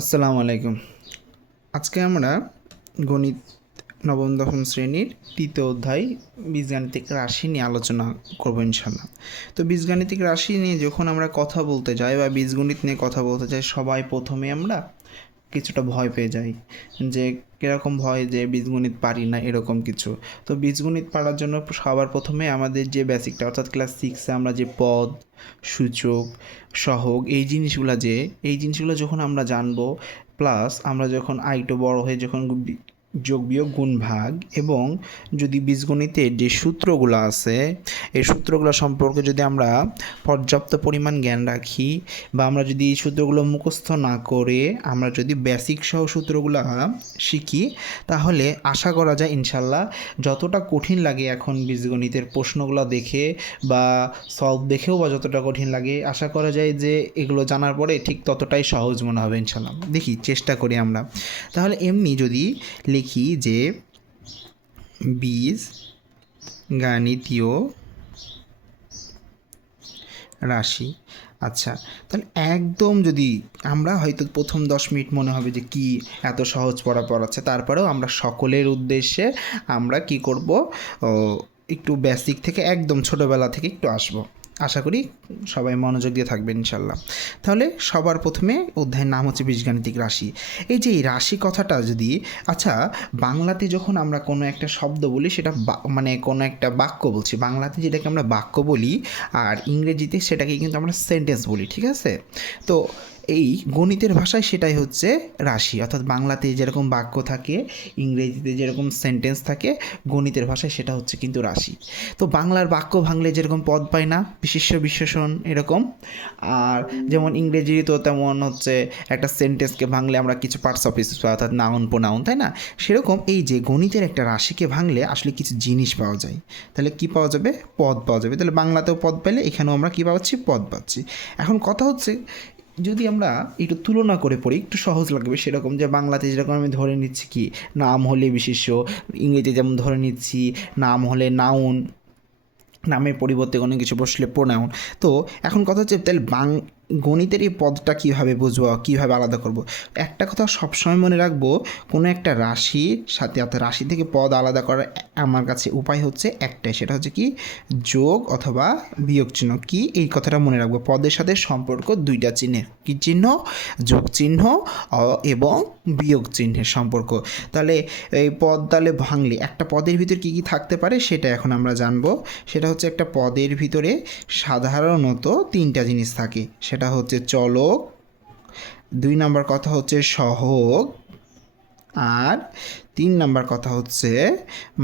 আসসালামু আলাইকুম। আজকে আমরা গণিত নবম দশম শ্রেণীর তৃতীয় অধ্যায় বীজগাণিতিক রাশি নিয়ে আলোচনা করবো ইনশাল্লাহ। তো বীজগাণিতিক রাশি নিয়ে যখন আমরা কথা বলতে যাই বা বীজগণিত নিয়ে কথা বলতে যাই, সবাই প্রথমে আমরা কিছুটা ভয় পেয়ে যাই যে কীরকম ভয়, যে বীজগণিত পারি না এরকম কিছু। তো বীজগণিত পারার জন্য সবার প্রথমে আমাদের যে বেসিকটা, অর্থাৎ ক্লাস 6-এ আমরা যে পদ, সূচক, সহগ এই জিনিসগুলো যখন আমরা জানবো, প্লাস আমরা যখন আরেকটু বড় হয়ে যখন যোগ বিয়োগ গুণ ভাগ এবং যদি বীজগণিতের যে সূত্রগুলো আছে এই সূত্রগুলো সম্পর্কে যদি আমরা পর্যাপ্ত পরিমাণ জ্ঞান রাখি বা আমরা যদি এই সূত্রগুলো মুখস্থ না করে আমরা যদি বেসিক সহ সূত্রগুলো শিখি, তাহলে আশা করা যায় ইনশাল্লাহ যতটা কঠিন লাগে এখন বীজগণিতের প্রশ্নগুলো দেখে বা সলভ দেখেও বা যতটা কঠিন লাগে, আশা করা যায় যে এগুলো জানার পরে ঠিক ততটাই সহজ মনে হবে ইনশাল্লাহ। দেখি চেষ্টা করি আমরা। তাহলে এমনি যদি লিখি যে বীজ গাণিতীয় রাশি, আচ্ছা তাহলে একদম যদি আমরা হয়তো প্রথম 10 মিনিট মনে হবে যে কি এত সহজ পড়াচ্ছে, তারপরেও আমরা সকলের উদ্দেশ্যে আমরা কি করব, একটু বেসিক থেকে একদম ছোটোবেলা থেকে একটু আসবো। আশা করি সবাই মনোযোগ দিয়ে থাকবেন ইনশাল্লাহ। তাহলে সবার প্রথমে অধ্যায়ের নাম হচ্ছে বীজগাণিতিক রাশি। এই যে এই রাশি কথাটা যদি, আচ্ছা বাংলাতে যখন আমরা কোনো একটা শব্দ বলি সেটা মানে কোনো একটা বাক্য বলছি, বাংলাতে যেটাকে আমরা বাক্য বলি আর ইংরেজিতে সেটাকে কিন্তু আমরা সেন্টেন্স বলি, ঠিক আছে? তো এই গণিতের ভাষায় সেটাই হচ্ছে রাশি, অর্থাৎ বাংলাতে যেরকম বাক্য থাকে, ইংরেজিতে যেরকম সেন্টেন্স থাকে, গণিতের ভাষায় সেটা হচ্ছে কিন্তু রাশি। তো বাংলার বাক্য ভাঙলে যেরকম পদ পাই না, বিশেষ্য বিশেষণ এরকম, আর যেমন ইংরেজি তো তেমন হচ্ছে একটা সেন্টেন্সকে ভাঙলে আমরা কিছু পার্টস অফ স্পিচ পাই, অর্থাৎ নাউন প্রোনাউন, তাই না? সেরকম এই যে গণিতের একটা রাশিকে ভাঙলে আসলে কিছু জিনিস পাওয়া যায়। তাহলে কি পাওয়া যাবে? পদ পাওয়া যাবে। তাহলে বাংলাতেও পদ পেলে এখানেও আমরা কী পাচ্ছি? পদ পাচ্ছি। এখন কথা হচ্ছে যদি আমরা একটু তুলনা করে পড়ি, একটু সহজ লাগবে সেরকম, যে বাংলাতে যেরকম আমি ধরে নিচ্ছি কি নাম হলে বিশেষ্য, ইংরেজিতে যেমন ধরে নিচ্ছি নাম হলে নাউন, নামের পরিবর্তে কোনো কিছু বসলে প্রোনাউন। তো এখন কথা হচ্ছে তাহলে গণিতের এই পদটা কীভাবে বুঝবো, কীভাবে আলাদা করব? একটা কথা সবসময় মনে রাখবো, কোনো একটা রাশির সাথে অর্থাৎ রাশি থেকে পদ আলাদা করার আমার কাছে উপায় হচ্ছে একটাই, সেটা হচ্ছে কি যোগ অথবা বিয়োগ চিহ্ন। কি এই কথাটা মনে রাখবো, পদের সাথে সম্পর্ক দুইটা চিহ্নের, কী চিহ্ন? যোগ চিহ্ন এবং বিয়োগ চিহ্নের সম্পর্ক। তাহলে এই পদ তাহলে ভাঙলে একটা পদের ভিতর কী কী থাকতে পারে সেটা এখন আমরা জানবো। সেটা হচ্ছে একটা পদের ভিতরে সাধারণত 3টা জিনিস থাকে, সেটা হচ্ছে চলক, 2 নাম্বার কথা হচ্ছে সহগ, আর 3 নাম্বার কথা হচ্ছে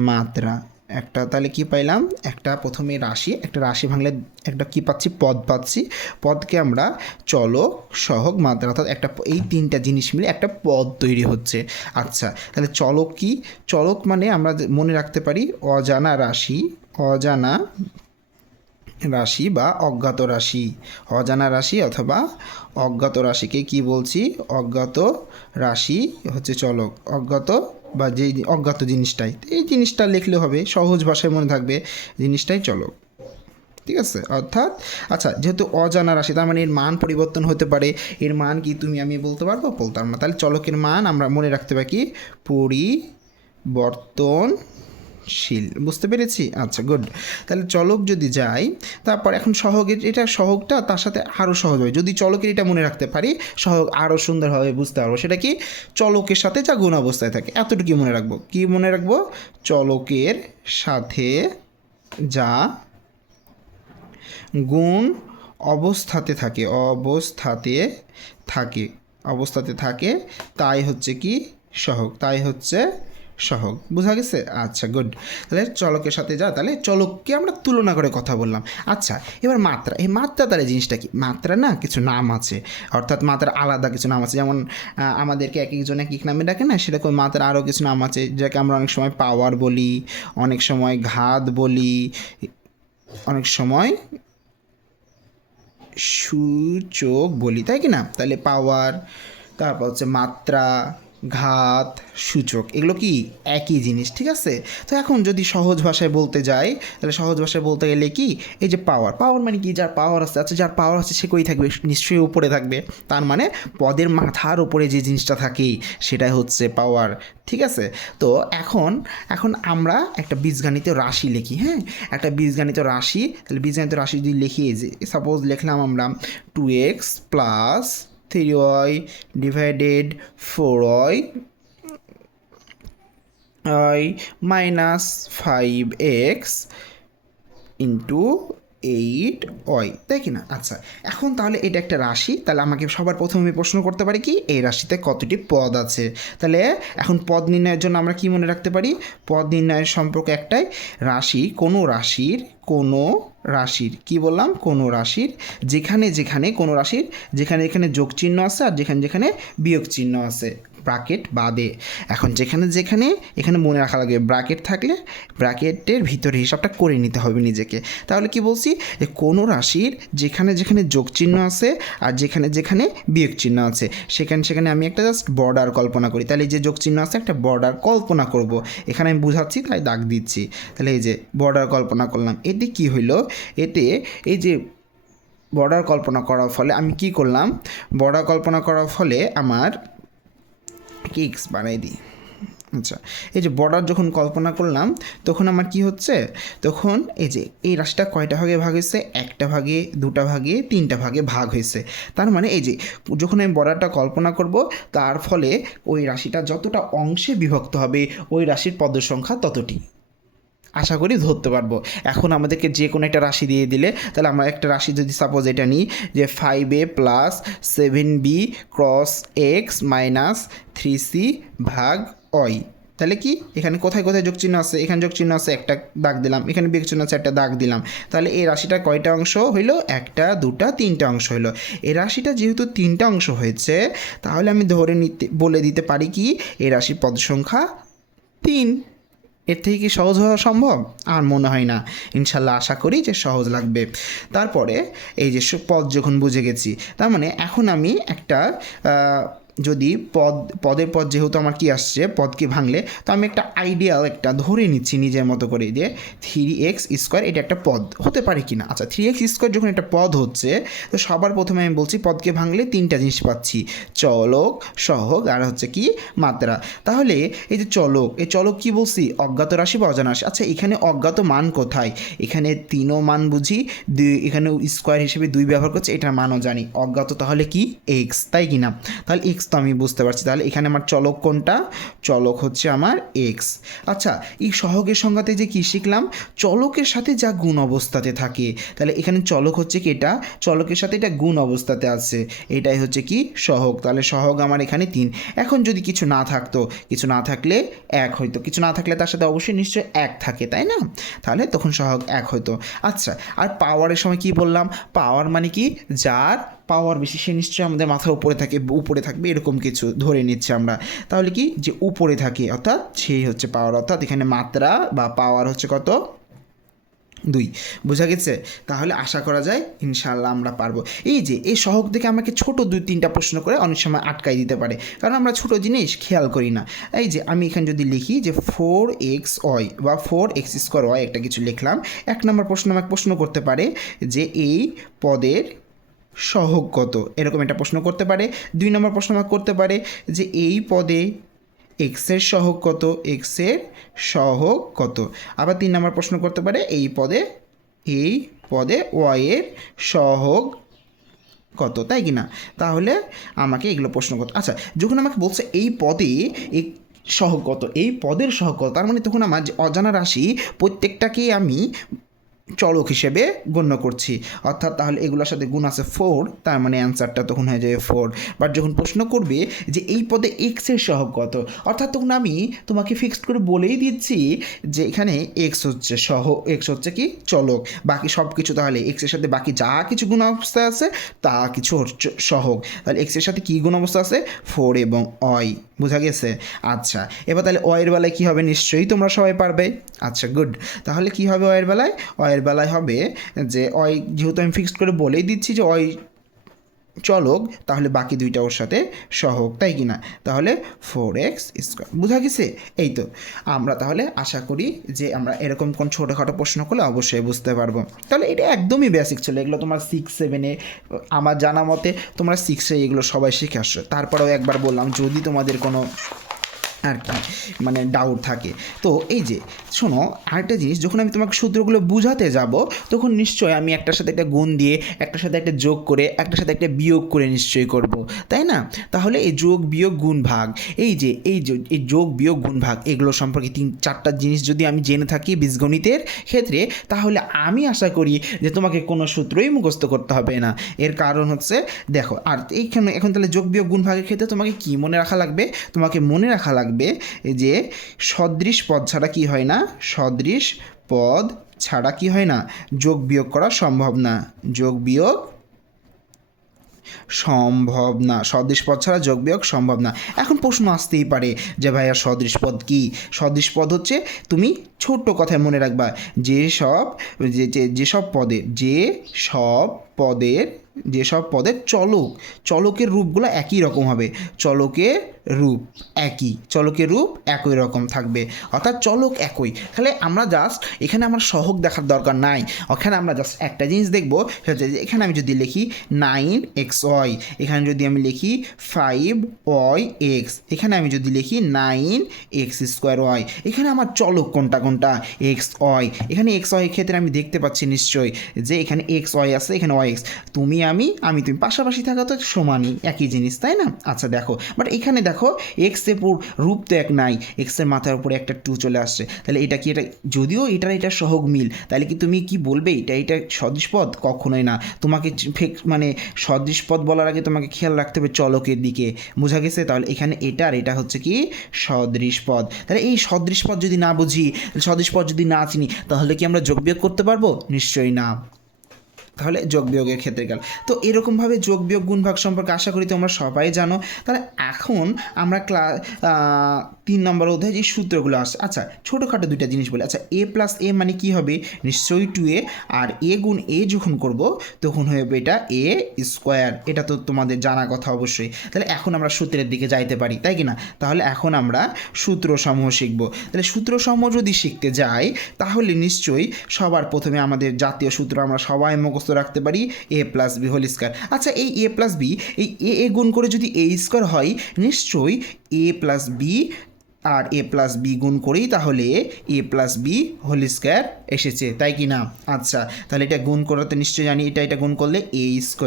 মাত্রা। একটা তাহলে কি পাইলাম, একটা প্রথমে রাশি, একটা রাশি ভাঙলে একটা কি পাচ্ছি? পদ পাচ্ছি। পদকে আমরা চলক, সহগ, মাত্রা, অর্থাৎ একটা এই 3টা জিনিস মিলে একটা পদ তৈরি হচ্ছে। আচ্ছা তাহলে চলক কি? চলক মানে আমরা মনে রাখতে পারি অজানা রাশি, অজানা রাশি বা অজ্ঞাত রাশি, অজানা রাশি অথবা অজ্ঞাত রাশিকে কি বলছি? অজ্ঞাত রাশি হচ্ছে চলক, অজ্ঞাত বা যেই অজ্ঞাত জিনিসটাই, এই জিনিসটা লিখলে হবে, সহজ ভাষায় মনে থাকবে, জিনিসটাই চলক, ঠিক আছে? অর্থাৎ আচ্ছা যেহেতু অজানা রাশি তার মানে এর মান পরিবর্তন হতে পারে, এর মান কি তুমি আমি বলতে পারবো? বলতাম না। তাহলে চলকের মান আমরা মনে রাখতে পারি কি? পরিবর্তনশীল। বুঝতে পেরেছি? আচ্ছা গুড। তাহলে চলক যদি যাই, তারপর এখন সহগের, এটা সহগটা তার সাথে আরও সহজ হয় যদি চলকের এটা মনে রাখতে পারি, সহগ আরও সুন্দরভাবে বুঝতে পারবো। সেটা কি? চলকের সাথে যা গুণ অবস্থায় থাকে, এতটুকু মনে রাখবো। কি মনে রাখবো? চলকের সাথে যা গুণ অবস্থাতে থাকে, অবস্থাতে থাকে তাই হচ্ছে কি? সহগ, তাই হচ্ছে সহগ। বোঝা গেছে? আচ্ছা গুড। তাহলে চলকের সাথে যা, তাহলে চলককে আমরা তুলনা করে কথা বললাম। আচ্ছা এবার মাত্রা, এই মাত্রা তাহলে জিনিসটা কি? মাত্রা না কিছু নাম আছে, অর্থাৎ মাত্রার আলাদা কিছু নাম আছে, যেমন আমাদেরকে এক একজন এক এক নামে ডাকে না, সেরকম মাত্রার আরও কিছু নাম আছে, যাকে আমরা অনেক সময় পাওয়ার বলি, অনেক সময় ঘাত বলি, অনেক সময় সূচক বলি, তাই কি না? তাহলে পাওয়ার, তারপর হচ্ছে মাত্রা, ঘাত সূচক এগুলো কি একই জিনিস, ঠিক আছে। তো এখন যদি সহজ ভাষায় বলতে যাই, তাহলে সহজ ভাষায় বলতে গেলে কি, এই যে পাওয়ার, পাওয়ার মানে কি, যার পাওয়ার আছে, আচ্ছা যার পাওয়ার আছে সে কই থাকবে, নিশ্চয়ই উপরে থাকবে। তার মানে পদের মাথার উপরে যে জিনিসটা থাকে সেটাই হচ্ছে পাওয়ার, ঠিক আছে। তো এখন এখন আমরা একটা বীজগণিতীয় রাশি লিখি, হ্যাঁ, একটা বীজগণিতীয় রাশি। তাহলে বীজগণিতীয় রাশি যদি লিখি, এই যে সাপোজ লিখলাম আমরা 2x plus 3y divided 4y minus 5x into 8y, তাই কি না। আচ্ছা এখন তাহলে এটা একটা রাশি, তাহলে আমাকে সবার প্রথমে প্রশ্ন করতে পারি কি, এই রাশিতে কতটি পদ আছে। তাহলে এখন পদ নির্ণয়ের জন্য আমরা কি মনে রাখতে পারি, পদ নির্ণয়ের সম্পর্ক একটাই, রাশি কোনো রাশির কি বললাম, কোনো রাশির যেখানে যেখানে কোনো রাশির যেখানে যেখানে যোগ চিহ্ন আছে আর যেখানে যেখানে বিয়োগ চিহ্ন আছে, ব্র্যাকেট বাদে। এখন যেখানে যেখানে এখানে মনে রাখা লাগবে, ব্র্যাকেট থাকলে ব্র্যাকেটের ভিতরে হিসাবটা করে নিতে হবে নিজেকে। তাহলে কি বলছি, যে কোনো রাশির যেখানে যেখানে যোগ চিহ্ন আছে আর যেখানে যেখানে বিয়োগ চিহ্ন আছে সেখানে সেখানে আমি একটা জাস্ট বর্ডার কল্পনা করি। তাহলে এই যে যোগ চিহ্ন আছে একটা বর্ডার কল্পনা করব, এখানে আমি বুঝাচ্ছি তাই দাগ দিচ্ছি। তাহলে এই যে বর্ডার কল্পনা করলাম, এতে কি হইলো, এতে এই যে বর্ডার কল্পনা করার ফলে আমি কি করলাম, বর্ডার কল্পনা করার ফলে আমার এক্স বানাই দিই। আচ্ছা এই যে বর্ডার যখন কল্পনা করলাম তখন আমার কি হচ্ছে, তখন এই যে এই রাশিটা কয়টা ভাগে ভাগ হয়েছে, একটা ভাগে, দুটা ভাগে, তিনটা ভাগে ভাগ হয়েছে। তার মানে এই যে যখন আমি বর্ডারটা কল্পনা করব তার ফলে ওই রাশিটা যতটা অংশে বিভক্ত হবে ওই রাশির পদের সংখ্যা ততটি, আশা করি ধরতে পারবো। এখন আমাদেরকে যে কোনো একটা রাশি দিয়ে দিলে, তাহলে আমরা একটা রাশি যদি সাপোজ এটা নিই যে 5a plus 7b cross x minus 3c ভাগ ওয়াই, তাহলে কি এখানে কোথায় কোথায় যোগ চিহ্ন আছে, এখানে যোগ চিহ্ন আছে একটা দাগ দিলাম, এখানে বিয়োগ চিহ্ন আছে একটা দাগ দিলাম। তাহলে এই রাশিটা কয়টা অংশ হইলো, একটা দুটা তিনটা অংশ হইলো। এই রাশিটা যেহেতু তিনটা অংশ হয়েছে তাহলে আমি ধরে বলে দিতে পারি কি এই রাশির পদ সংখ্যা 3। এর থেকে কি সহজ হওয়া সম্ভব? আর মনে হয় না, ইনশাল্লাহ আশা করি যে সহজ লাগবে। তারপরে এই যে পদ যখন বুঝে গেছি, তার মানে এখন আমি একটা যদি পদের পদ যেহেতু আমার কি আসছে পদকে ভাঙলে, তো আমি একটা আইডিয়াল একটা ধরে নিচ্ছি নিজের মতো করে যে 3x স্কোয়ার এটা একটা পদ হতে পারে কি না। আচ্ছা 3x স্কোয়ার যখন একটা পদ হচ্ছে তো সবার প্রথমে আমি বলছি পদকে ভাঙলে তিনটা জিনিস পাচ্ছি, চলক, সহগ আর হচ্ছে কি মাত্রা। তাহলে এই যে চলক, এই চলক কি বলছি, অজ্ঞাত রাশি বা অজানা রাশি। আচ্ছা এখানে অজ্ঞাত মান কোথায়, এখানে 3ও মান বুঝি, এখানে স্কোয়ার হিসেবে 2 ব্যবহার করছে, এটার মানও জানি, অজ্ঞাত তাহলে কি এক্স, তাই কি না। তাহলে এক্স তো আমি বুঝতে পারছি, তাহলে এখানে আমার চলক কোনটা, চলক হচ্ছে আমার এক্স। আচ্ছা এই সহগের সংজ্ঞাতে যে কি শিখলাম, চলকের সাথে যা গুণ অবস্থাতে থাকে, তাহলে এখানে চলক হচ্ছে কি এটা, চলকের সাথে এটা গুণ অবস্থাতে আছে, এটাই হচ্ছে কি সহগ। তাহলে সহগ আমার এখানে 3। এখন যদি কিছু না থাকতো, কিছু না থাকলে 1 হইতো, কিছু না থাকলে তার সাথে অবশ্যই নিশ্চয়ই 1 থাকে, তাই না, তাহলে তখন সহগ 1 হইতো। আচ্ছা আর পাওয়ারের সময় কি বললাম, পাওয়ার মানে কি, যার পাওয়ার বেশি সে নিশ্চয়ই আমাদের মাথার উপরে থাকে, উপরে থাকবে এরকম কিছু ধরে নিচ্ছি আমরা। তাহলে কি যে উপরে থাকে অর্থাৎ সেই হচ্ছে পাওয়ার, অর্থাৎ এখানে মাত্রা বা পাওয়ার হচ্ছে কত, 2। বোঝা গেছে। তাহলে আশা করা যায় ইনশাআল্লাহ আমরা পারবো। এই যে এই সহগ থেকে আমাকে ছোট 2-3টা প্রশ্ন করে অনেক সময় আটকাই দিতে পারে, কারণ আমরা ছোট জিনিস খেয়াল করি না। এই যে আমি এখানে যদি লিখি যে 4xy বা 4x² একটা কিছু লিখলাম, 1 নম্বর প্রশ্ন আমাকে প্রশ্ন করতে পারে যে এই পদের সহগ কত, এরকম একটা প্রশ্ন করতে পারে। 2 নম্বর প্রশ্ন আমাকে করতে পারে যে এই পদে এক্সের সহগ কত, এক্সের সহগ কত। আবার 3 নম্বর প্রশ্ন করতে পারে এই পদে ওয়াইয়ের সহগ কত, তাই কি না। তাহলে আমাকে এগুলো প্রশ্ন করতে, আচ্ছা যখন আমাকে বলছে এই পদে সহগ কত, এই পদের সহগ কত, তার মানে তখন আমার অজানা রাশি প্রত্যেকটাকেই আমি চলক হিসেবে গণ্য করছি, অর্থাৎ তাহলে এগুলোর সাথে গুণ আছে 4, তার মানে অ্যান্সারটা তখন হয়ে যাবে 4। বাট যখন প্রশ্ন করবে যে এই পদে এক্সের সহগ কত, অর্থাৎ তখন আমি তোমাকে ফিক্সড করে বলেই দিচ্ছি যে এখানে এক্স হচ্ছে এক্স হচ্ছে কি চলক, বাকি সব কিছু তাহলে এক্সের সাথে বাকি যা কিছু গুণ অবস্থায় আছে তা কিছু হচ্ছে সহগ। তাহলে এক্সের সাথে কী গুণ অবস্থা আছে, 4 এবং ওয়াই, বোঝা গেছে। আচ্ছা এবার তাহলে ওয়ের বেলায় কী হবে, নিশ্চয়ই তোমরা সবাই পারবে। আচ্ছা গুড, তাহলে কী হবে ওয়ের বেলায়, ওয়ের বেলায় হবে যে ওই যেহেতু আমি ফিক্সড করে বলেই দিচ্ছি যে ওই চলক, তাহলে বাকি দুইটা ওর সাথে সহগ, তাই কি না? তাহলে 4x স্কোয়ার। বোঝা গেছে? এই তো আমরা তাহলে আশা করি যে আমরা এরকম কোন ছোটোখাটো প্রশ্ন করলে অবশ্যই বুঝতে পারবো। তাহলে এটা একদমই বেসিক ছিল, এগুলো তোমার 6-7-এ আমার জানা মতে তোমরা 6-এ এগুলো সবাই শিখে আসছো। তারপরেও একবার বললাম যদি তোমাদের কোনো আর কি মানে ডাউট থাকে। তো এই যে শোনো, আরেকটা জিনিস, যখন আমি তোমাকে সূত্রগুলো বুঝাতে যাব তখন নিশ্চয়ই আমি একটার সাথে একটা গুণ দিয়ে, একটার সাথে একটা যোগ করে, একটার সাথে একটা বিয়োগ করে নিশ্চয়ই করব, তাই না? তাহলে এই যোগ বিয়োগ গুণ ভাগ, এই যোগ বিয়োগ গুণ ভাগ এগুলো সম্পর্কে 3-4টা জিনিস যদি আমি জেনে থাকি বীজগণিতের ক্ষেত্রে, তাহলে আমি আশা করি যে তোমাকে কোনো সূত্রই মুখস্থ করতে হবে না। এর কারণ হচ্ছে দেখো, আর এইখানে এখন তাহলে যোগ বিয়োগ গুণ ভাগের ক্ষেত্রে তোমাকে কি মনে রাখা লাগবে? তোমাকে মনে রাখা লাগবে যে সদৃশ পদ ছাড়া কি হয় না, সদৃশ পদ ছাড়া কি হয় না, যোগ বিয়োগ করা সম্ভব না, যোগ বিয়োগ সম্ভব না, সদৃশ পদ ছাড়া যোগ বিয়োগ সম্ভব না। এখন প্রশ্ন আসতেই পারে যে ভাইয়া সদৃশ পদ কি? সদৃশ পদ হচ্ছে, তুমি ছোট্ট কথায় মনে রাখবা, যেসব পদের চলকের রূপগুলো একই রকম হবে, চলকের রূপ একই রকম থাকবে, অর্থাৎ চলক একই। তাহলে আমরা জাস্ট এখানে আমার সহগ দেখার দরকার নাই, ওখানে আমরা জাস্ট একটা জিনিস দেখবো, এখানে আমি যদি লিখি 9xy, এখানে যদি আমি লিখি 5y(x), এখানে আমি যদি লিখি 9x²y, এখানে আমার চলক কোনটা xy। এখানে xy ক্ষেত্রে আমি দেখতে পাচ্ছি নিশ্চয়ই যে এখানে xy আছে, এখানে yx, তুমি পাশাপাশি থাকা তো সমানই, একই জিনিস, তাই না? আচ্ছা দেখো, বাট এখানে দেখো এক্সের রূপ তো এক নাই, এক্সের মাথার উপরে একটা 2 চলে আসছে, তাহলে এটা কি, এটা যদিও এটা সহগ মিল, তাহলে কি তুমি কি বলবে এটা সদৃশ পদ? কখনোই না। তোমাকে মানে সদৃশ পদ বলার আগে তোমাকে খেয়াল রাখতে হবে চলকের দিকে। বোঝা গেছে? তাহলে এখানে এটা আর এটা হচ্ছে কি সদৃশ পদ। তাহলে এই সদৃশ পদ যদি না বুঝি, সদৃশ পদ যদি না চিনি, তাহলে কি আমরা যোগ বিয়োগ করতে পারবো? নিশ্চয়ই না। তাহলে যোগ বিয়োগের ক্ষেত্রে গেল। তো এরকমভাবে যোগ বিয়োগ গুণ ভাগ সম্পর্কে আশা করি তোমরা সবাই জানো। তাহলে এখন আমরা 3 নম্বর অধ্যায়ে যে সূত্রগুলো আসছে, আচ্ছা ছোটোখাটো দুইটা জিনিস বলি। আচ্ছা a+a মানে কি হবে? নিশ্চয়ই 2a, আর a গুণ a যখন করব তখন হবে এটা a², এটা তো তোমাদের জানা কথা অবশ্যই। তাহলে এখন আমরা সূত্রের দিকে যাইতে পারি, তাই কি না? তাহলে এখন আমরা সূত্রসমূহ শিখব। তাহলে সূত্রসমূহ যদি শিখতে যাই তাহলে নিশ্চয়ই সবার প্রথমে আমাদের জাতীয় সূত্র আমরা সবাই মুখস্থ রাখতে পারি, a+b²। আচ্ছা এই a+b, এই a গুণ করে যদি a² হয়, নিশ্চয়ই a+b আর a+b গুণ করেই তাহলে a+b² এসেছে, তাই কি না? আচ্ছা তাহলে এটা গুণ করাতে নিশ্চয়ই জানি, এটা গুণ করলে a²,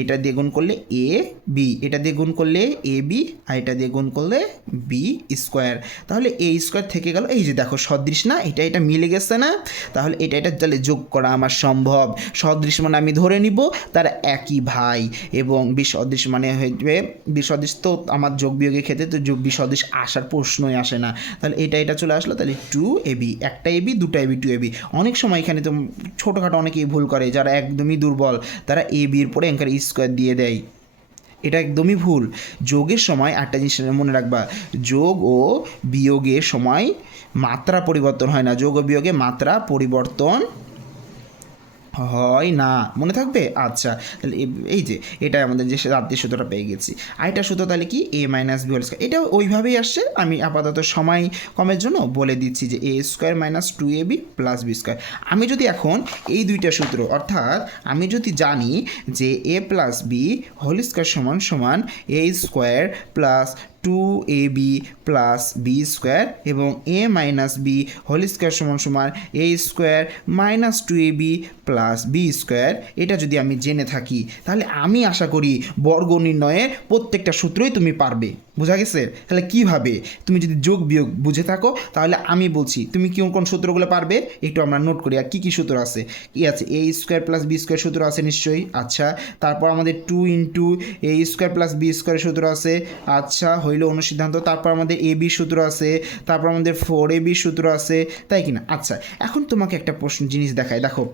এটা দিয়ে গুণ করলে ab, এটা দিয়ে গুণ করলে ab, আর এটা দিয়ে গুণ করলে b²। তাহলে a² থেকে গেল, এই যে দেখো সদৃশ না, এটা মিলে গেছে না? তাহলে এটা তাহলে যোগ করা আমার সম্ভব। সদৃশ মানে আমি ধরে নিব তার একই ভাই, এবং বিসদৃশ মানে হয়ে বিসদৃশ তো আমার যোগ বিয়োগের ক্ষেত্রে তো বিসদৃশ আসার প্রশ্নই আসে না। তাহলে এটা চলে আসলো, তাহলে 2ab, একটা ab, দুটো ab, 2ab। অনেক সময় এখানে তো ছোটোখাটো অনেকেই ভুল করে, যারা একদমই দুর্বল তারা ab-র পরে অ্যাঙ্কার স্কোয়ার দিয়ে দেয়, এটা একদমই ভুল। যোগের সময় একটা জিনিস মনে রাখবা, যোগ ও বিয়োগের সময় মাত্রা পরিবর্তন হয় না, যোগ ও বিয়োগে মাত্রা পরিবর্তন হয় না, মনে থাকবে? আচ্ছা তাহলে এই যে এটা আমাদের যে জাতীয় সূত্রটা পেয়ে গেছি। আরেকটা সূত্র তাহলে কি a-b², এটা ওইভাবেই আসছে, আমি আপাতত সময় কমের জন্য বলে দিচ্ছি যে a² - 2ab + b²। আমি যদি এখন এই দুইটা সূত্র, অর্থাৎ আমি যদি জানি যে a+b² সমান a² + 2ab + b² এবং a-b² সমান a² - 2ab + b², এটা যদি আমি জেনে থাকি তাহলে আমি আশা করি বর্গ নির্ণয়ের প্রত্যেকটা সূত্রই তুমি পারবে। বোঝা গেছে? তাহলে কিভাবে, তুমি যদি যোগ বিয়োগ বুঝে থাকো তাহলে আমি বলছি তুমি কোন সূত্রগুলো পারবে একটু আমরা নোট করি। আর কী সূত্র আছে? কি আছে? a² + b² সূত্র আছে নিশ্চয়ই। আচ্ছা তারপর আমাদের 2 × a² + b² সূত্র আছে। আচ্ছা হইল অনুসিদ্ধান্ত। তারপর আমাদের ab সূত্র আছে, তারপর আমাদের 4ab সূত্র আছে, তাই কি না? আচ্ছা এখন তোমাকে একটা প্রশ্ন জিনিস দেখায়, দেখো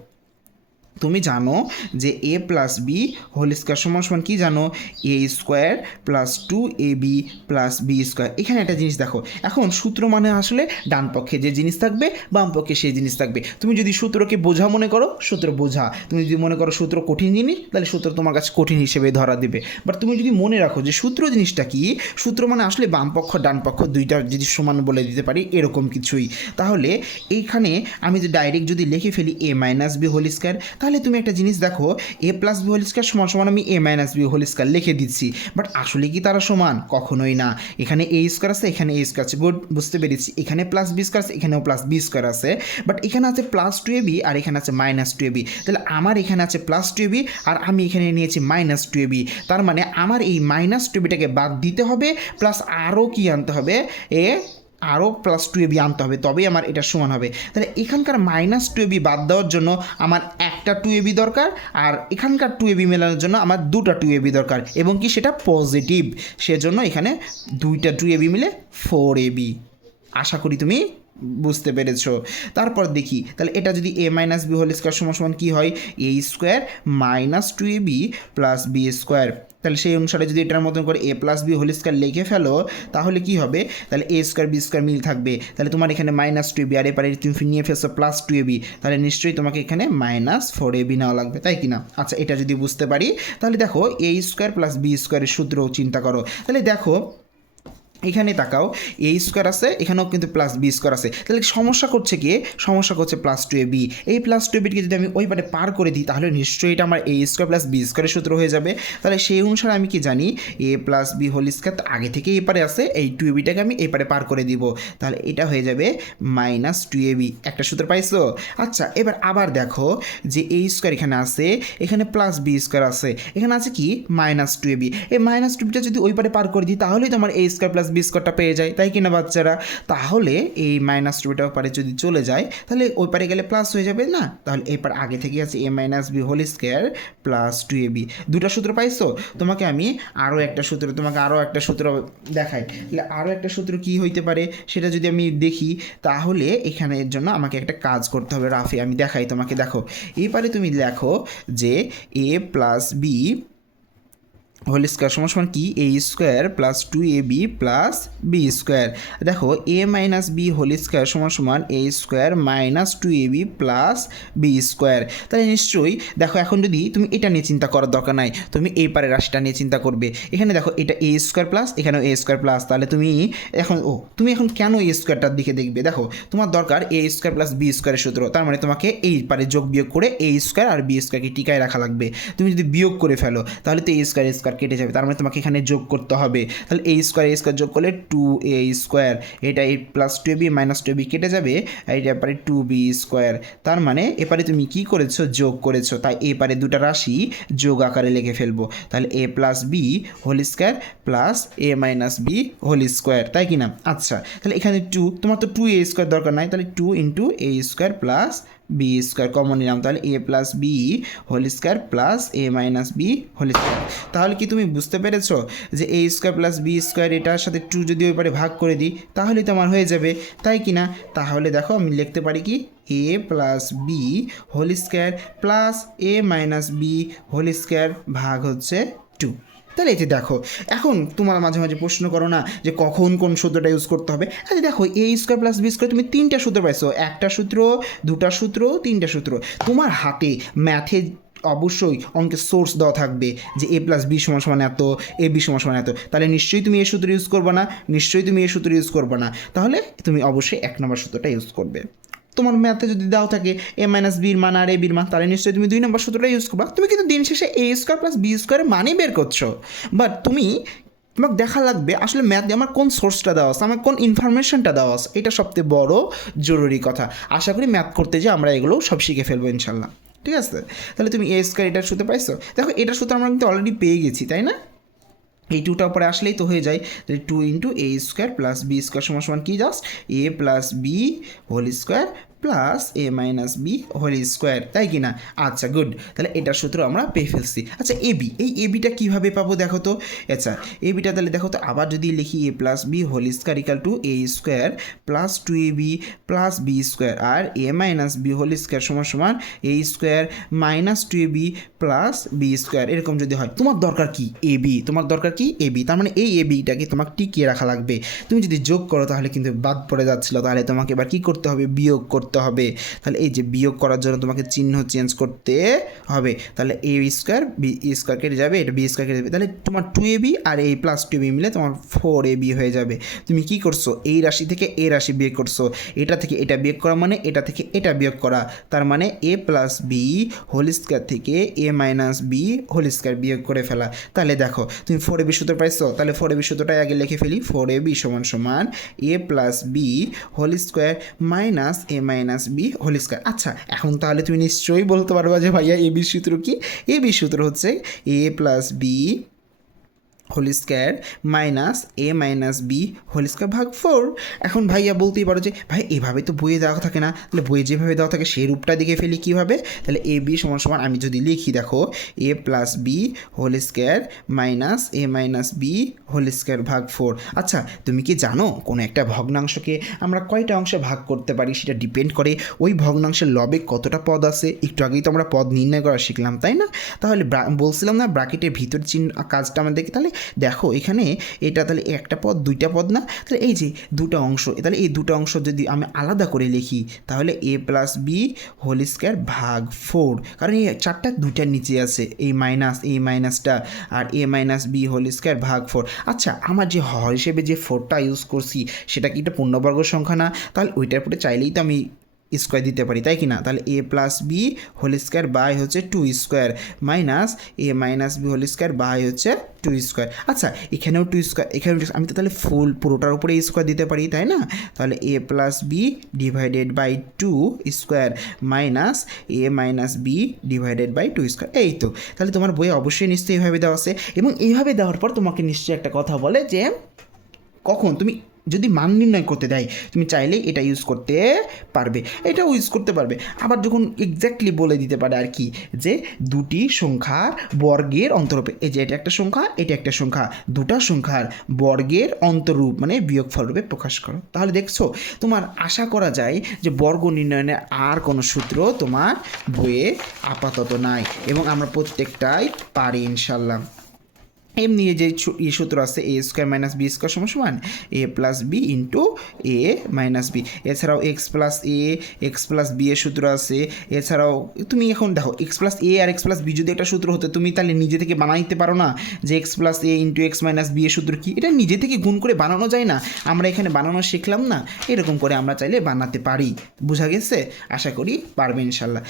তুমি জানো যে a plus b whole square সমান সমান কী জানো, a square plus 2ab plus b square. এখানে একটা জিনিস দেখো, এখন সূত্র মানে আসলে ডান পক্ষে যে জিনিস থাকবে বাম পক্ষে সেই জিনিস থাকবে। তুমি যদি সূত্রকে বোঝা মনে করো, সূত্র বোঝা। তুমি যদি মনে করো সূত্র কঠিন জিনিস, তাহলে সূত্র তোমার কাছে কঠিন হিসেবে ধরা দেবে। বাট তুমি যদি মনে রাখো যে সূত্র জিনিসটা কি, সূত্র মানে আসলে বাম পক্ষ ডান পক্ষ দুইটা যদি সমান বলে দিতে পারি এরকম কিছুই, তাহলে এইখানে আমি যে ডাইরেক্ট যদি লিখে ফেলি এ মাইনাস বি হোল স্কোয়ার, তাহলে তুমি একটা জিনিস দেখো, a plus b whole square সমান সমান আমি এ মাইনাস বি হোল স্কোয়ার লিখে দিচ্ছি, বাট আসলে কি তারা সমান? কখনোই না। এখানে এ স্কোয়ার আছে, এখানে এ স্কোয়ার আছে, গুড, বুঝতে পেরেছি। এখানে প্লাস বি স্কোয়ার আছে, এখানেও প্লাস বি স্কোয়ার আছে, বাট এখানে আছে প্লাস 2ab আর এখানে আছে মাইনাস 2ab। তাহলে আমার এখানে আছে প্লাস 2ab আর আমি এখানে নিয়েছি মাইনাস 2ab। তার মানে আমার এই মাইনাস 2abটাকে বাদ দিতে হবে, প্লাস আরও কি আনতে হবে, আরও প্লাস 2ab আনতে হবে, তবেই আমার এটা সমান হবে। তাহলে এখানকার মাইনাস 2ab বাদ দেওয়ার জন্য আমার একটা 2ab দরকার, আর এখানকার 2ab মেলানোর জন্য আমার দুটা 2ab দরকার, এবং কি সেটা পজিটিভ, সেজন্য এখানে দুইটা 2ab মিলে 4ab। আশা করি তুমি বুঝতে পেরেছো। তারপর দেখি, তাহলে এটা যদি a minus b whole square সমান সমান কী হয়, a square minus 2ab plus b square. তাহলে সেই অনুসারে যদি এটার মতন করে a plus b whole square লিখে ফেলো, তাহলে কি হবে, তাহলে এ স্কোয়ার বি স্কোয়ার মিল থাকবে। তাহলে তোমার এখানে মাইনাস 2ab আর এপারে তুমি নিয়ে ফেলছো প্লাস 2ab, তাহলে নিশ্চয়ই তোমাকে এখানে মাইনাস 4ab নেওয়া লাগবে, তাই কি না? আচ্ছা, এটা যদি বুঝতে পারি, তাহলে দেখো এ স্কোয়ার প্লাস বি স্কোয়ারের সূত্রও চিন্তা করো। তাহলে দেখো এখানে তাকাও, এ স্কোয়ার আছে, এখানেও কিন্তু প্লাস বি স্কোয়ার আছে। তাহলে সমস্যা করছে কি, সমস্যা করছে প্লাস 2ab। এই প্লাস 2abকে যদি আমি ওই পারে পার করে দিই, তাহলে নিশ্চয়ই এটা আমার এ স্কোয়ার প্লাস বি স্কোয়ারের সূত্র হয়ে যাবে। তাহলে সেই অনুসারে আমি কি জানি, এ প্লাস বি হোল স্কোয়ার আগে থেকে এই পারে আছে, এই 2abটাকে আমি এই পারে পার করে দিব, তাহলে এটা হয়ে যাবে মাইনাস 2ab। একটা সূত্র পাইছো? আচ্ছা, এবার আবার দেখো যে এ স্কোয়ার এখানে আছে, এখানে প্লাস বি স্কোয়ার আছে, এখানে আছে কি মাইনাস 2ab। এই মাইনাস 2abটা যদি ওই পারে পার করে দিই, তাহলেই তো আমার এ স্কোয়ার প্লাস বি স্কোয়ারটা পেয়ে যায়, তাই কিনা বাচ্চারা? তাহলে এই মাইনাস 2টা পারে যদি চলে যায়, তাহলে ওই পারে গেলে প্লাস হয়ে যাবে না? তাহলে এবার আগে থেকে আছে a minus b whole square plus 2ab। দুটা সূত্র পাইছো? তোমাকে আমি আরও একটা সূত্র দেখাই। তাহলে আরও একটা সূত্র কি হইতে পারে সেটা যদি আমি দেখি, তাহলে এখানে এর জন্য আমাকে একটা কাজ করতে হবে রাফি, আমি দেখাই তোমাকে। দেখো, এবারে তুমি লেখো যে a plus b whole square সমান সমান কি, a square plus 2ab plus b square. দেখো a minus b whole square সমান সমান a square minus 2ab plus b square. তাহলে নিশ্চয়ই দেখো, এখন যদি তুমি এটা নিয়ে চিন্তা করার দরকার নাই, তুমি এই পারে রাশিটা নিয়ে চিন্তা করবে। এখানে দেখো এটা এ স্কোয়ার প্লাস, এখানেও এ স্কোয়ার প্লাস, তাহলে তুমি এখন কেন এ স্কোয়ারটার দিকে দেখবে? দেখো তোমার দরকার এ স্কোয়ার প্লাস বি স্কোয়ারের সূত্র, তার মানে তোমাকে এই পারে যোগ বিয়োগ করে এ স্কোয়ার আর বি স্কোয়ারকে টিকায় রাখা লাগবে। তুমি যদি বিয়োগ করে ফেলো, তাহলে তো এ স্কোয়ার কেটে যাবে, তার মানে তোমাকে এখানে যোগ করতে হবে। তাহলে এ স্কোয়ার যোগ করলে 2a স্কোয়ার, এটা এই প্লাস 2ab মাইনাস 2ab কেটে যাবে, আর এটা এপারে 2b স্কোয়ার। তার মানে এপারে তুমি কি করেছো, যোগ করেছো, তাই এপারে দুটা রাশি যোগ আকারে লিখে ফেলবো। তাহলে a plus b whole square plus a minus b whole square, তাই কি না? আচ্ছা, তাহলে এখানে 2, তোমার তো 2a স্কোয়ার দরকার নাই, তাহলে 2 into a square plus b square common নিলাম, তাহলে a plus b whole square plus a minus b whole square. তাহলে কি তুমি বুঝতে পেরেছো যে a square plus b square এটার সাথে 2 যদি ওই পারে ভাগ করে দিই, তাহলে তো আমার হয়ে যাবে, তাই কি না? তাহলে দেখো আমি লিখতে পারি কি, a plus b whole square plus a minus b whole square ভাগ হচ্ছে 2। তাহলে এই যে দেখো, এখন তোমার মাঝে মাঝে প্রশ্ন করো না যে কখন কোন সূত্রটা ইউজ করতে হবে। আচ্ছা দেখো, এ স্কোয়ার প্লাস বি স্কোয়ার তুমি 3টা সূত্র পাইছো, একটা সূত্র, দুটা সূত্র, 3টা সূত্র। তোমার হাতে ম্যাথে অবশ্যই অঙ্কের সোর্স দেওয়া থাকবে যে এ প্লাস বি সমান সমান এত, এ বি সমান সমান এত, তাহলে নিশ্চয়ই তুমি এই সূত্র ইউজ করবে না, তাহলে তুমি অবশ্যই 1 নম্বর সূত্রটা ইউজ করবে। তোমার ম্যাথে যদি দাও থাকে এ মাইনাস বির মান আর এ বির মান, তাহলে নিশ্চয়ই তুমি 2 নম্বর সূত্রটা ইউজ করবা। তুমি কিন্তু দিন শেষে এ স্কোয়ার প্লাস বি স্কোয়ারের মানই বের করছো, বাট তোমাকে দেখা লাগবে আসলে ম্যাথ দিয়ে আমার কোন সোর্সটা দেওয়া আছে, আমার কোন ইনফরমেশনটা দেওয়া আছে, এটা সবথেকে বড় জরুরি কথা। আশা করি ম্যাথ করতে যে আমরা এগুলো সব শিখে ফেলবো ইনশাল্লাহ, ঠিক আছে? তাহলে তুমি এ স্কোয়ার এটার সূত্র পাইছো, দেখো এটার সূত্র আমরা কিন্তু অলরেডি পেয়ে গেছি, তাই না? এই 2টা উপরে আসলেই তো হয়ে যায়, তাহলে 2 into a square plus b square সমান সমান কি, just a plus b whole square plus a minus b whole square, তাই কি না? আচ্ছা গুড, তাহলে এটার সূত্র আমরা পেয়ে ফেলছি। আচ্ছা এবি, এই এবিটা কীভাবে পাবো দেখো তো। আচ্ছা এবিটা তাহলে দেখো তো, আবার যদি লিখি a plus b whole square equal to a square plus 2ab plus b square, আর a minus b whole square সমান সমান a square minus 2ab plus b square, এরকম যদি হয় তোমার দরকার কি এবি, তোমার দরকার কি এবি, তার মানে এই এবিটাকে তোমাকে টিকিয়ে রাখা লাগবে। তুমি যদি যোগ করো তাহলে কিন্তু বাদ পড়ে যাচ্ছিলো, তাহলে তোমাকে এবার কী করতে হবে, বিয়োগ করতে হবে। তাহলে এই যে বিয়োগ করার জন্য তোমাকে চিহ্ন চেঞ্জ করতে হবে, তাহলে এ স্কোয়ার বি স্কোয়ার কেটে যাবে, এটা বি স্কোয়ার কেটে যাবে, তাহলে তোমার 2ab আর এই প্লাস 2ab মিলে তোমার 4ab হয়ে যাবে। তুমি কি করছো, এই রাশি থেকে এই রাশি বিয়োগ করছো, এটা থেকে এটা বিয়োগ করা মানে এটা থেকে এটা বিয়োগ করা, তার মানে এ প্লাস বি হোল স্কোয়ার থেকে এ মাইনাস বি হোল স্কোয়ার বিয়োগ করে ফেলা। তাহলে দেখো তুমি 4ab সূত্র পাইছো, তাহলে 4ab সূত্রটাই আগে লিখে ফেলি, 4ab সমান সমান a plus b whole square minus a minus b whole square. আচ্ছা এখন তাহলে তুমি নিশ্চয়ই বলতে পারবা যে ভাইয়া এ বি সূত্র কি? এ বি সূত্র হচ্ছে a plus b whole square minus a minus b whole square ভাগ 4। এখন ভাইয়া বলতেই পারো যে ভাই এভাবে তো বইয়ে দেওয়া থাকে না, তাহলে বইয়ে যেভাবে দেওয়া থাকে সেই রূপটা দেখে ফেলি কীভাবে। তাহলে এ বি সমান সমান আমি যদি লিখি দেখো a plus b whole square minus a minus b whole square ভাগ 4। আচ্ছা তুমি কি জানো কোনো একটা ভগ্নাংশকে আমরা কয়টা অংশে ভাগ করতে পারি সেটা ডিপেন্ড করে ওই ভগ্নাংশের লবে কতটা পদ আছে। একটু আগেই তো আমরা পদ নির্ণয় করা শিখলাম তাই না? তাহলে বলছিলাম না ব্র্যাকেটের ভিতর চিহ্ন কাজটা আমাদেরকে, তাহলে দেখো এখানে এটা তাহলে একটা পদ দুইটা পদ না, তাহলে এই যে দুটো অংশ, তাহলে এই দুটো অংশ যদি আমি আলাদা করে লিখি তাহলে a plus b whole square ভাগ 4, কারণ এই চারটা দুইটার নিচে আছে, এই মাইনাস এই মাইনাসটা আর a minus b whole square ভাগ 4। আচ্ছা আমার যে হর হিসেবে যে 4টা ইউজ করছি সেটা কি একটা পূর্ণবর্গ সংখ্যা না? তাহলে ওইটার উপরে চাইলেই তো আমি স্কোয়ার দিতে পারি তাই কি না? তাহলে a plus b whole square by হচ্ছে 2 square minus a minus b whole square by হচ্ছে 2 স্কোয়ার। আচ্ছা এখানেও 2 স্কোয়ার, এখানেও আমি তো তাহলে ফুল পুরোটার উপরে স্কোয়ার দিতে পারি তাই না? তাহলে a plus b divided by 2 square minus a minus b divided by 2 square. এই তো, তাহলে তোমার বইয়ে অবশ্যই নিশ্চয়ই এইভাবে দেওয়া আছে, এবং এইভাবে দেওয়ার পর তোমাকে নিশ্চয়ই একটা কথা বলে যে কখন তুমি যদি মান নির্ণয় করতে দেয় তুমি চাইলে এটা ইউজ করতে পারবে, এটাও ইউজ করতে পারবে। আবার যখন এক্স্যাক্টলি বলে দিতে পারে আর কি, যে দুটি সংখ্যার বর্গের অন্তরূপে, এই যে এটা একটা সংখ্যা এটা একটা সংখ্যা, দুটা সংখ্যার বর্গের অন্তরূপ মানে বিয়োগফল রূপে প্রকাশ করো। তাহলে দেখছো তোমার আশা করা যায় যে বর্গ নির্ণয়নের আর কোনো সূত্র তোমার বইয়ে আপাতত নাই, এবং আমরা প্রত্যেকটাই পারি ইনশাল্লাহ। এমনি যে সূত্র আছে এ স্কোয়ার মাইনাস বি স্কোয়ার সমান সমান a plus B into A minus B. এছাড়াও এক্স প্লাস বি এর সূত্র আছে। এছাড়াও তুমি এখন দেখো এক্স প্লাস এ আর এক্স প্লাস বি যদি একটা সূত্র হতো তুমি তাহলে নিজে থেকে বানাইতে পারো না যে এক্স প্লাস এ ইন্টু এক্স মাইনাস বি এর সূত্র কি? এটা নিজে থেকে গুণ করে বানানো যায় না, আমরা এখানে বানানো শিখলাম না, এরকম করে আমরা চাইলে বানাতে পারি। বোঝা গেছে? আশা করি পারবে ইনশাল্লাহ।